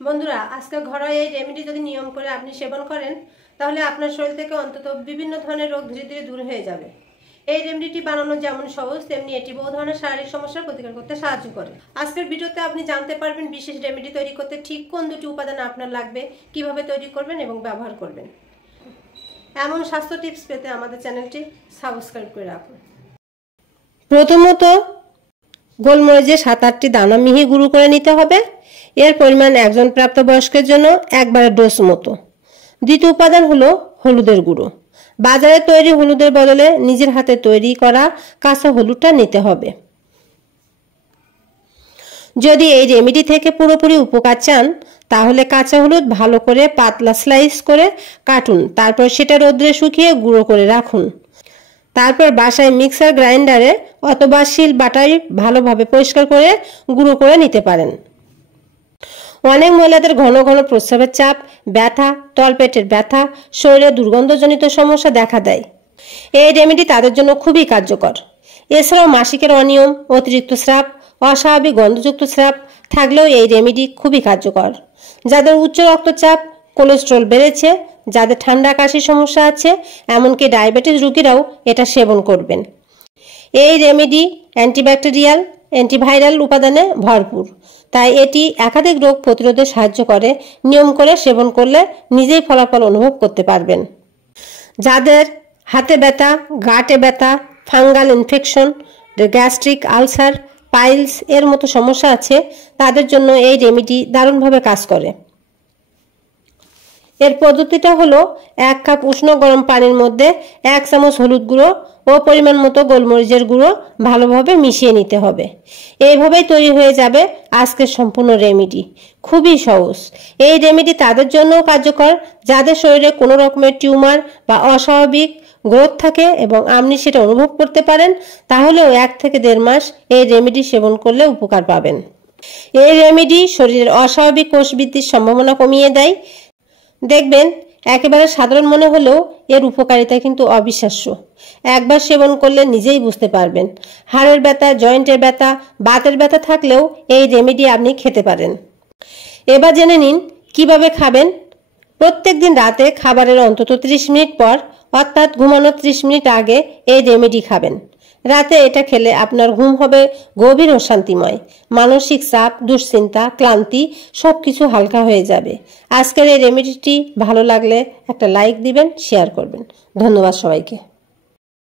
বন্ধুরা, আজকে ঘরোয়া এই রেমেডি যদি নিয়ম করে আপনি সেবন করেন তাহলে আপনার শরীর থেকে অন্তত বিভিন্ন ধরনের রোগ ধীরে ধীরে দূর হয়ে যাবে। এই রেমেডিটি বানানো যেমন সহজ, তেমনি এটি বহু ধরনের শারীরিক সমস্যার প্রতিকার করতে সাহায্য করে। আজকের ভিডিওতে আপনি জানতে পারবেন বিশেষ রেমেডি তৈরি করতে ঠিক কোন দুটি উপাদান আপনার লাগবে, কিভাবে তৈরি করবেন এবং ব্যবহার করবেন। এমন স্বাস্থ্য টিপস পেতে আমাদের চ্যানেলটি সাবস্ক্রাইব করে রাখুন। প্রথমত গোলমরিচের 7-8টি দানা মিহি গুঁড়ো করে নিতে হবে। এর পরিমাণ একজন প্রাপ্তবয়স্কের জন্য একবারে ডোজ মতো। দ্বিতীয় উপাদান হলো হলুদের গুঁড়ো। বাজারে তৈরি হলুদের বদলে নিজের হাতে তৈরি করা কাঁচা হলুদটা নিতে হবে। যদি এই রেমেডি থেকে পুরোপুরি উপকার চান তাহলে কাঁচা হলুদ ভালো করে পাতলা স্লাইস করে কাটুন, তারপর সেটা রোদ্রে শুকিয়ে গুঁড়ো করে রাখুন। তারপর বাসায় মিক্সার গ্রাইন্ডারে অথবা শিল বাটায় ভালোভাবে পরিষ্কার করে গুঁড়ো করে নিতে পারেন। অনেক মহিলাদের ঘন ঘন প্রস্রাবের চাপ, ব্যথা, তলপেটের ব্যথা, শরীরে দুর্গন্ধজনিত সমস্যা দেখা দেয়। এই রেমেডি তাদের জন্য খুবই কার্যকর। এছাড়াও মাসিকের অনিয়ম, অতিরিক্ত স্রাব, অস্বাভাবিক গন্ধযুক্ত স্রাব থাকলেও এই রেমেডি খুবই কার্যকর। যাদের উচ্চ রক্তচাপ, কোলেস্ট্রল বেড়েছে, যাদের ঠান্ডা কাশির সমস্যা আছে, এমনকি ডায়াবেটিস রোগীরাও এটা সেবন করবেন। এই রেমেডি অ্যান্টিব্যাকটেরিয়াল, অ্যান্টিভাইরাল উপাদানে ভরপুর, তাই এটি একাধিক রোগ প্রতিরোধে সাহায্য করে। নিয়ম করে সেবন করলে নিজেই ফলাফল অনুভব করতে পারবেন। যাদের হাতে ব্যথা, গাঁটে ব্যথা, fungal infection, gastric ulcer, piles এর মতো সমস্যা আছে, তাদের জন্য এই রেমেডি দারুণভাবে কাজ করে। এর পদ্ধতিটা হলো 1 কাপ উষ্ণ গরম পানির মধ্যে 1 চামচ হলুদ গুঁড়ো ও পরিমাণ মতো গোলমরিচের গুঁড়ো ভালোভাবে মিশিয়ে নিতে হবে। এইভাবেই তৈরি হয়ে যাবে আজকের সম্পূর্ণ রেমেডি। খুবই সহজ। এই রেমেডি তাদের জন্যও কার্যকর যাদের শরীরে কোনো রকমের টিউমার বা অস্বাভাবিক গ্রোথ থাকে এবং আপনি সেটা অনুভব করতে পারেন, তাহলেও 1 থেকে 1.5 মাস এই রেমেডি সেবন করলে উপকার পাবেন। এই রেমেডি শরীরের অস্বাভাবিক কোষ বৃদ্ধির সম্ভাবনা কমিয়ে দেয়। দেখবেন একেবারে সাধারণ মনে হলেও এর উপকারিতা কিন্তু অবিশ্বাস্য। একবার সেবন করলে নিজেই বুঝতে পারবেন। হাড়ের ব্যথা, জয়েন্টের ব্যথা, বাতের ব্যথা থাকলেও এই রেমেডি আপনি খেতে পারেন। এবার জেনে নিন কিভাবে খাবেন। প্রত্যেকদিন রাতে খাবারের অন্তত 30 মিনিট পর, অর্থাৎ ঘুমানোর 30 মিনিট আগে এই রেমেডি খাবেন। রাতে এটা খেলে আপনার ঘুম হবে গভীর ও শান্তিময়। মানসিক চাপ, দুশ্চিন্তা, ক্লান্তি সবকিছু হালকা হয়ে যাবে। আজকের এই রেমেডিটি ভালো লাগলে একটা লাইক দিবেন, শেয়ার করবেন। ধন্যবাদ সবাইকে।